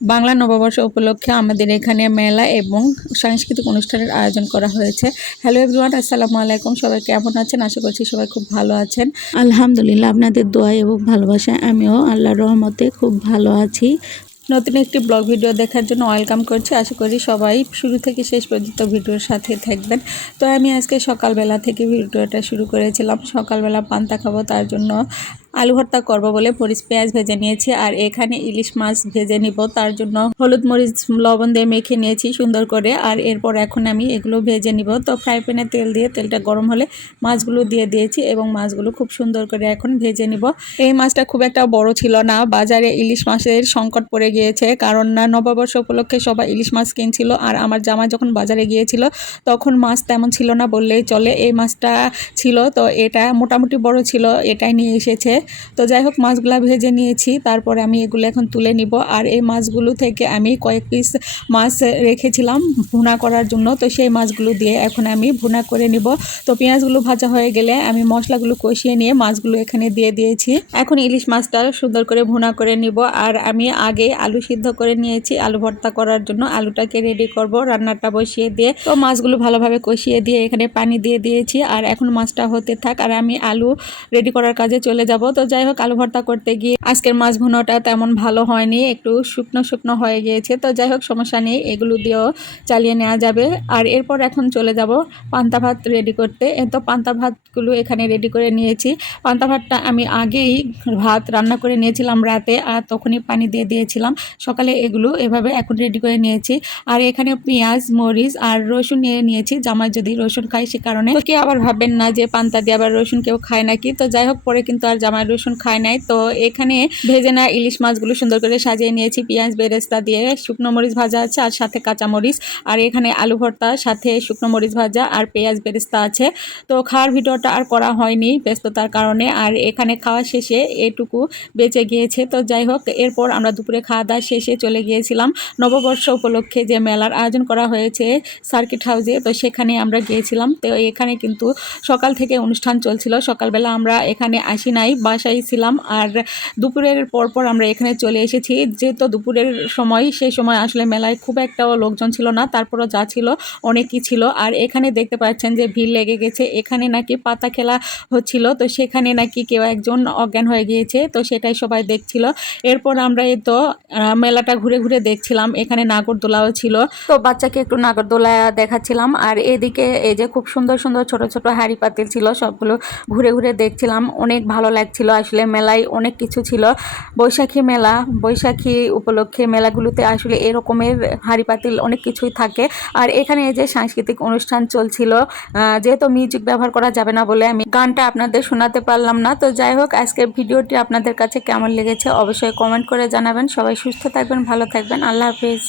বাংলা নববর্ষ উপলক্ষে আমাদের এখানে মেলা এবং সাংস্কৃতিক অনুষ্ঠানের আয়োজন করা হয়েছে। হ্যালো এভরিওয়ান, আসসালামু আলাইকুম। সবাই কেমন আছেন? আশা করছি সবাই খুব ভালো আছেন। আলহামদুলিল্লাহ, আপনাদের দোয়া এবং ভালোবাসায় আমিও আল্লাহর রহমতে খুব ভালো আছি। নতুন একটি ব্লগ ভিডিও দেখার জন্য ওয়েলকাম করছি। আশা করি সবাই শুরু থেকে শেষ পর্যন্ত ভিডিওর সাথে থাকবেন। তো আমি আজকে সকালবেলা থেকে ভিডিওটা শুরু করেছিলাম। সকালবেলা পান্তা খাবো, তার জন্য আলু ভর্তা করবো বলে মরিচ পেঁয়াজ ভেজে নিয়েছি। আর এখানে ইলিশ মাছ ভেজে নিব, তার জন্য হলুদ মরিচ লবণ দিয়ে মেখে নিয়েছি সুন্দর করে। আর এরপর এখন আমি এগুলো ভেজে নিব। তো ফ্রাই প্যানে তেল দিয়ে তেলটা গরম হলে মাছগুলো দিয়ে দিয়েছি এবং মাছগুলো খুব সুন্দর করে এখন ভেজে নিব। এই মাছটা খুব একটা বড় ছিল না, বাজারে ইলিশ মাছের সংকট পড়ে গিয়েছে, কারণ না নববর্ষ উপলক্ষে সবাই ইলিশ মাছ কিনছিল। আর আমার জামা যখন বাজারে গিয়েছিল তখন মাছ তেমন ছিল না বললেই চলে। এই মাছটা ছিল, তো এটা মোটামুটি বড় ছিল, এটাই নিয়ে এসেছে। তো যাই হোক, মাছগুলো ভেজে নিয়েছি, তারপরে আমি এগুলো এখন তুলে নিব। আর এই মাছগুলো থেকে আমি কয়েক পিস মাছ রেখেছিলাম ভুনা করার জন্য, তো সেই মাছগুলো দিয়ে এখন আমি ভুনা করে নিব। তো পেঁয়াজগুলো ভাজা হয়ে গেলে আমি মশলাগুলো কষিয়ে নিয়ে মাছগুলো এখানে দিয়ে দিয়েছি। এখন ইলিশ মাছটা সুন্দর করে ভুনা করে নিব। আর আমি আগে আলু সিদ্ধ করে নিয়েছি আলু ভর্তা করার জন্য। আলুটাকে রেডি করব, রান্নাটা বসিয়ে দিয়ে। তো মাছগুলো ভালোভাবে কষিয়ে দিয়ে এখানে পানি দিয়ে দিয়েছি। আর এখন মাছটা হতে থাক আর আমি আলু রেডি করার কাজে চলে যাব। তো যাই হোক, আলু ভর্তা করতে গিয়ে আজকের মাছ ভুনাটা তেমন ভালো হয়নি, একটু শুকনো শুকনো হয়ে গিয়েছে। তো যাই হোক, সমস্যা নেই, এগুলো দিয়েও চালিয়ে নেওয়া যাবে। আর এরপর এখন চলে যাব পান্তা ভাত রেডি করতে। তো পান্তা ভাতগুলো এখানে রেডি করে নিয়েছি। পান্তা ভাতটা আমি আগেই ভাত রান্না করে নিয়েছিলাম রাতে, আর তখনই পানি দিয়ে দিয়েছিলাম। সকালে এগুলো এভাবে এখন রেডি করে নিয়েছি। আর এখানে পেঁয়াজ মরিচ আর রসুন নিয়ে নিয়েছি, জামাই যদি রসুন খায় সে কারণে। তো কে আবার ভাববেন না যে পান্তা দিয়ে আবার রসুন কেউ খায় নাকি। তো যাই হোক, পরে কিন্তু আর জামাই রসুন খায় নাই। তো এখানে ভেজে না ইলিশ মাছগুলো সুন্দর করে সাজিয়ে নিয়েছি পেঁয়াজ বেরেস্তা দিয়ে। শুকনো মরিচ ভাজা আছে আর সাথে কাঁচা মরিচ। আর এখানে আলু ভর্তা, সাথে শুকনো মরিচ ভাজা আর পেঁয়াজ বেরেস্তা আছে। তো খাওয়ার ভিডিওটা আর করা হয়নি ব্যস্ততার কারণে। আর এখানে খাওয়া শেষে এটুকু বেঁচে গিয়েছে। তো যাই হোক, এরপর আমরা দুপুরে খাওয়া দাওয়া শেষে চলে গিয়েছিলাম নববর্ষ উপলক্ষে যে মেলার আয়োজন করা হয়েছে সার্কিট হাউসে, তো সেখানে আমরা গিয়েছিলাম। তো এখানে কিন্তু সকাল থেকে অনুষ্ঠান চলছিল। সকালবেলা আমরা এখানে আসি নাই, বাসায় ছিলাম। আর দুপুরের পরপর আমরা এখানে চলে এসেছি। যেহেতু দুপুরের সময়, সেই সময় আসলে মেলায় খুব একটাও লোকজন ছিল না, তারপরও যা ছিল অনেকই ছিল। আর এখানে দেখতে পাচ্ছেন যে ভিড় লেগে গেছে। এখানে নাকি পাতা খেলা হচ্ছিল, তো সেখানে নাকি কেউ একজন অজ্ঞান হয়ে গিয়েছে, তো সেটাই সবাই দেখছিল। এরপর আমরা এই তো মেলাটা ঘুরে ঘুরে দেখছিলাম। এখানে নাগরদোলাও ছিল, তো বাচ্চাকে একটু নাগরদোলা দেখাচ্ছিলাম। আর এদিকে এই যে খুব সুন্দর সুন্দর ছোট ছোট হাঁড়ি পাতিল ছিল, সবগুলো ঘুরে ঘুরে দেখছিলাম। অনেক ভালো লাগছিল আসলে, মেলায় অনেক কিছু ছিল। বৈশাখী মেলা, বৈশাখী উপলক্ষে মেলাগুলোতে আসলে এরকমের হাঁড়ি পাতিল অনেক কিছুই থাকে। আর এখানে এই যে সাংস্কৃতিক অনুষ্ঠান চলছিল, যেহেতু মিউজিক ব্যবহার করা যাবে না বলে আমি গানটা আপনাদের শোনাতে পারলাম না। তো যাই হোক, আজকের ভিডিওটি আপনাদের কাছে কেমন লেগেছে অবশ্যই কমেন্ট করে জানাবেন। সবাই সুস্থ থাকবেন, ভালো থাকবেন, আল্লাহ হাফিজ।